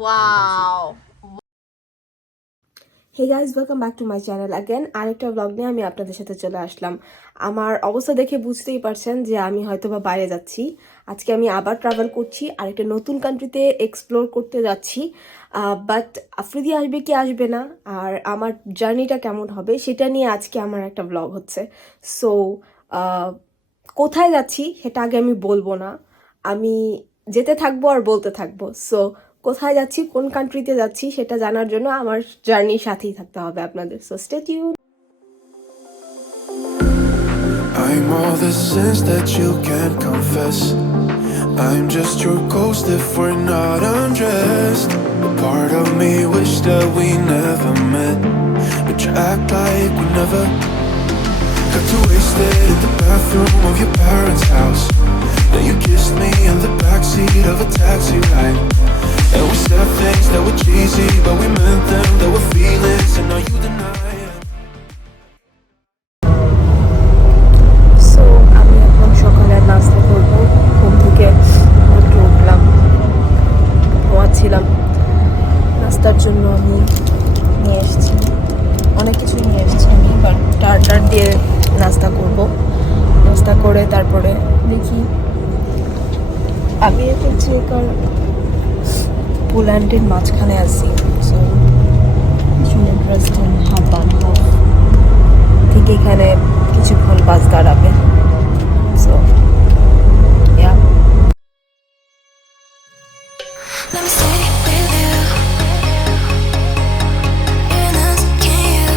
Wow. Hey guys, welcome back to my channel again. আরেকটা blog নিয়ে আমি আপনাদের সাথে চলে আসলাম। আমার অবস্থা দেখে বুঝতেই পারছেন যে আমি হয়তো বা বাইরে যাচ্ছি। আজকে আমি আবার ট্রাভেল করছি, আরেকটা নতুন কান্ট্রিতে এক্সপ্লোর করতে যাচ্ছি। বাট আফ্রিদি আসবে কি আসবে না, আর আমার জার্নিটা কেমন হবে সেটা নিয়ে আজকে আমার একটা ব্লগ হচ্ছে। সো কোথায় যাচ্ছি সেটা আগে আমি বলবো না, আমি যেতে থাকবো আর বলতে থাকবো। সো কোথায় যাচ্ছি, কোন কান্ট্রিতে যাচ্ছি সেটা জানার জন্য আমার জার্নির সাথেই থাকতে হবে আপনাদের। So stay tune. I'm all the sins that you can't confess. I'm just your ghost if we're not undressed. A part of me wish that we never met, but you act like we never. Got too wasted in the bathroom of your parents' house. Then you kissed me in the backseat of a taxi ride. And we said things that were cheesy, but we meant them. There were feelings, and now you deny it. So আমি এখন সকালে নাস্তা করবো। ঘুম থেকে মাত্র উঠলাম, ঘুমাচ্ছিলাম। নাস্তার জন্য আমি নিয়ে এসেছি, অনেক কিছুই নিয়ে এসেছি আমি, বাট টার্টার দিয়ে নাস্তা করব। নাস্তা করে তারপরে দেখি, আমি হচ্ছে কারণ পোল্যান্ডের মাঝখানে আছি। সো কিছু ইন্টারেস্টিং হাফ ঠিক এখানে কিছুক্ষণ বাস দাঁড়াবে। So yeah, Let me stay with you. In us, can you?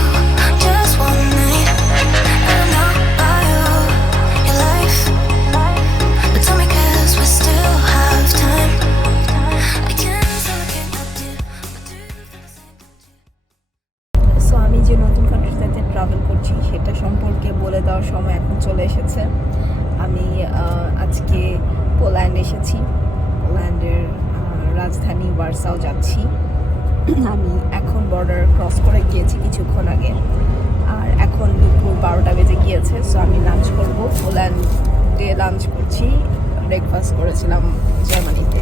Just one night. I'm not by your life. But tell me 'cause we still have time. I can't stop looking at you. But do you feel the same? So আমি যে নতুন কান্ট্রিতে travel করছি সেটা সম্পর্কে বলে দেওয়ার সময় এখন চলে এসেছে। আমি আজকে পোল্যান্ড এসেছি। পোল্যান্ডের রাজধানী ওয়ার্সাও যাচ্ছি। আমি এখন বর্ডার ক্রস করে গিয়েছি কিছুক্ষণ আগে, আর এখন দুপুর 12টা বেজে গিয়েছে। সো আমি লাঞ্চ করব, পোল্যান্ডে লাঞ্চ করছি। ব্রেকফাস্ট করেছিলাম জার্মানিতে।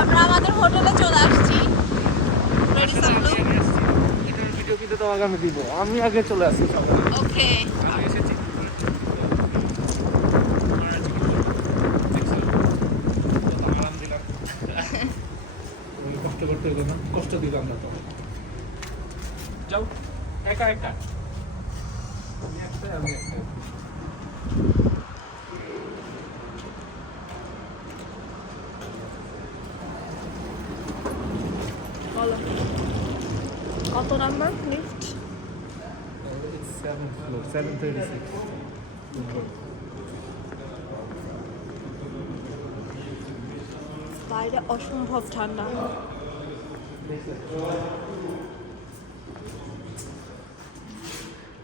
আমরা আমাদের হোটেলে চলে আসছি। ভিডিও কিন্তু তোমাকে আমি দিব, আমি আগে চলে আসি সকালে। ওকে। আমি এসেছি। আরাম দিলাম, কষ্ট করতে হলো না, কষ্ট দিলাম না। তো যাও একা একা, আমি একটা। কত নাম্বার লিফট? 7th floor, 736. বাইরে অসম্ভব ঠান্ডা।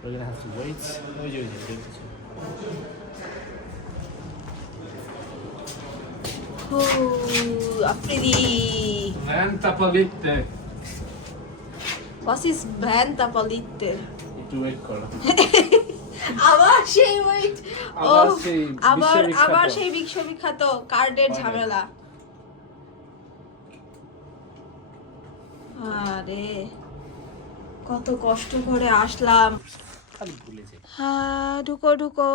We're gonna have to wait. ওই যে Afridi, Vänta på lite. Vad is vänta på lite? একটু ওয়েট করো। আবার সেই ওয়েট ও আবার সেই আবার বিশ্ববিখ্যাত। আবার সেই বিশ্ববিখ্যাত কার্ডের ঝামেলা। আরে কত কষ্ট করে আসলাম। খালি ভুলে যাই। হ্যাঁ ঢুকো ঢুকো,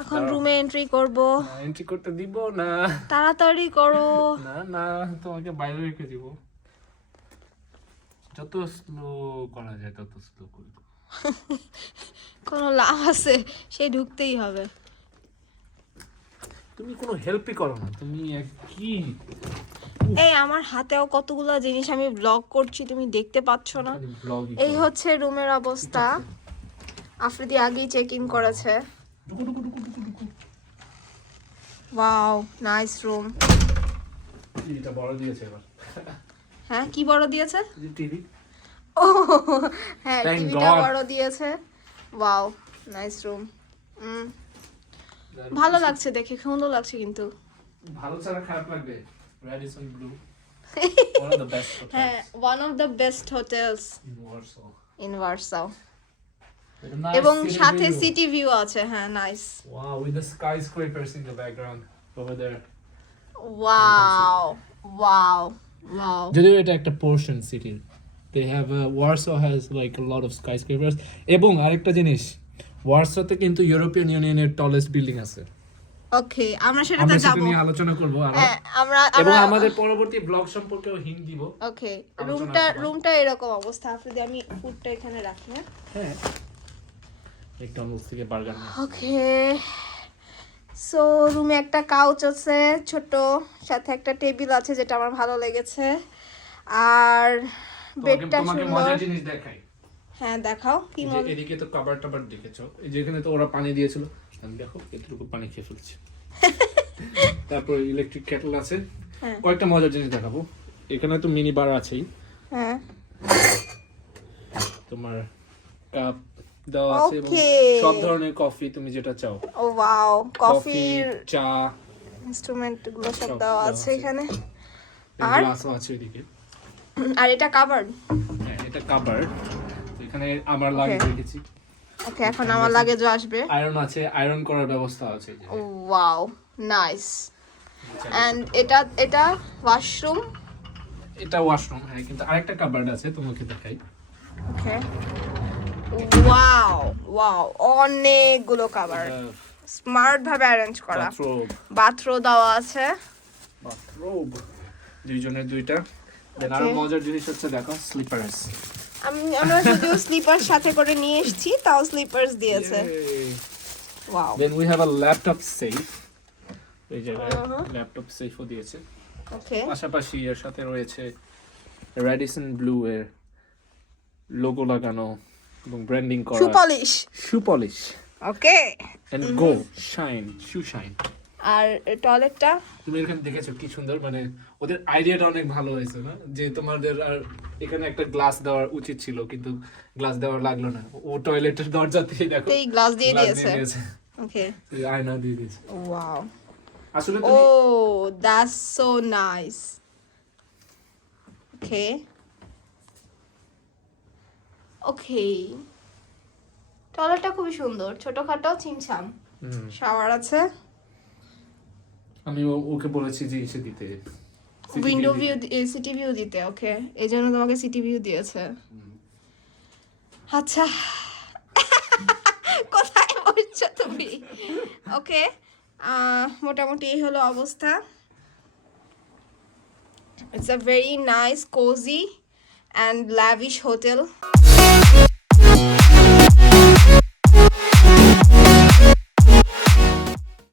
এখন রুমে এন্ট্রি করব। এন্ট্রি করতে দিব না। তাড়াতাড়ি করো। না না, তোমাকে বাইরে রেখে দিব। যত স্লো করা যায় তত স্লো করব। কোনো লাভ আছে? সেই ঢুকতেই হবে। তুমি কোনো হেল্পই করো না, তুমি কি এই আমার হাতেও কতগুলো জিনিস আমি ব্লগ করছি, তুমি দেখতে পাচ্ছ না? ব্লগই এই হচ্ছে রুমের অবস্থা। আফ্রিদি আগেই চেক ইন করেছে। Wow nice room. টিভিটা বড় দিয়েছে এবার। হ্যাঁ কি বড় দিয়েছে? টিভি ও হ্যাঁ Thank টিভিটা God. বড় দিয়েছে। Wow nice room. ভালো লাগছে দেখে, সুন্দর লাগছে কিন্তু। ভালো ছাড়া খারাপ লাগবে। Radisson Blu, one of the best hotels হ্যাঁ one of the best hotels in Warsaw. In Warsaw. With a nice এবং city সাথে view. সিটি ভিউ আছে। হ্যাঁ nice. Wow, with the skyscrapers in the background over there. Wow wow wow. যদিও এটা একটা portion সিটির, they have Warsaw has like a lot of skyscrapers. এবং আরেকটা জিনিস, ওয়ারসাতে কিন্তু ইউরোপিয়ান ইউনিয়নের টলেস্ট বিল্ডিং আছে। ওকে আমরা সেটাতে আমরা যাব। সেটা নিয়ে আলোচনা করব আরো। হ্যাঁ আমরা এবং আমরা আমাদের পরবর্তী ব্লগ সম্পর্কেও হিন্ট দিব। ওকে আলোচনা করব। রুমটা এরকম অবস্থা। আফ্রিদি আমি ফুডটা এখানে রাখি। হ্যাঁ, ম্যাকডোনাল্ডস থেকে বার্গার নিয়ে। ওকে সো রুমে একটা কাউচ আছে ছোট, সাথে একটা টেবিল আছে যেটা আমার ভালো লেগেছে, আর বেডটা তোমাকে সুন্দর। মজার জিনিস দেখাই। হ্যাঁ দেখাও কি এই যে মজা। এদিকে তো কভার টভার দেখেছো, এই যেখানে তো ওরা পানি দিয়েছিল, আমি দেখো এতটুকু পানি খেয়ে ফেলছি। তারপর ইলেকট্রিক কেটল আছে। হ্যাঁ। কয়েকটা মজার জিনিস দেখাবো। এখানে তো মিনি বার আছেই, হ্যাঁ তোমার কাপ দেওয়া আছে এবং Okay. সব ধরনের কফি তুমি যেটা চাও, ও ওয়াও কফি, কফির চা, ইনস্ট্রুমেন্ট গুলো সব সব দেওয়া দেওয়া আছে আছে। এখানে। আর গ্লাসও আছে ওইদিকে। আর এটা কাভার্ড। হ্যাঁ, এটা কাভার। এখানে আমার লাগেজ Okay. রেখেছি। ওকে এখন আমার লাগেজও আসবে। আয়রন আছে, আয়রন করার ব্যবস্থা আছে এই যে। Wow nice. এন্ড এটা ওয়াশরুম। এটা ওয়াশরুম, হ্যাঁ, কিন্তু আরেকটা কাভার্ড আছে, তোমাকে দেখাই। ওকে ওয়াও ওয়াও অনেকগুলো কাভার, স্মার্ট ভাবে অ্যারেঞ্জ করা। বাথরুম দেওয়া আছে। বাথরোব দুইজনের দুইটা। দেন আরো মজার জিনিস হচ্ছে দেখো, স্লিপার্স। আমরা যদিও স্লিপার সাথে করে নিয়ে এসেছি, তাও স্লিপার্স দিয়েছে। Wow then we have a laptop safe. এই জায়গায় ল্যাপটপ সেফও দিয়েছে। ওকে পাশাপাশি এর সাথে রয়েছে রেডিসন ব্লু এর লোগো লাগানো এবং ব্র্যান্ডিং করা shoe polish. Shoe polish okay and go shine, shoe shine. আর টয়লেটটা তুমি এখানে দেখেছো কি সুন্দর, মানে ওদের আইডিয়াটা অনেক ভালো হয়েছে না, যে তোমাদের আর এখানে একটা গ্লাস দেওয়ার উচিত ছিল, কিন্তু গ্লাস দেওয়ার লাগলো না। ও টয়লেটের দরজাতেই দেখো এই গ্লাস দিয়ে glass দিয়েছে। ওকে এই আয়না দিয়ে দিয়েছে। ওয়াও আসলে ও তুমি দ্যাটস সো নাইস। ওকে ওকে টয়লেটটা খুবই সুন্দর, ছোটখাটো ছিমছাম। শাওয়ার আছে, আমি ওকে বলেছি যে এসে দিতে উইন্ডো ভিউ, সিটি ভিউ দিতে। ওকে এই জন্য তোমাকে সিটি ভিউ দিয়েছে। আচ্ছা কোথায় বসছো তুমি? ওকে মোটামুটি এই হলো অবস্থা। It's a very nice cosy and lavish hotel.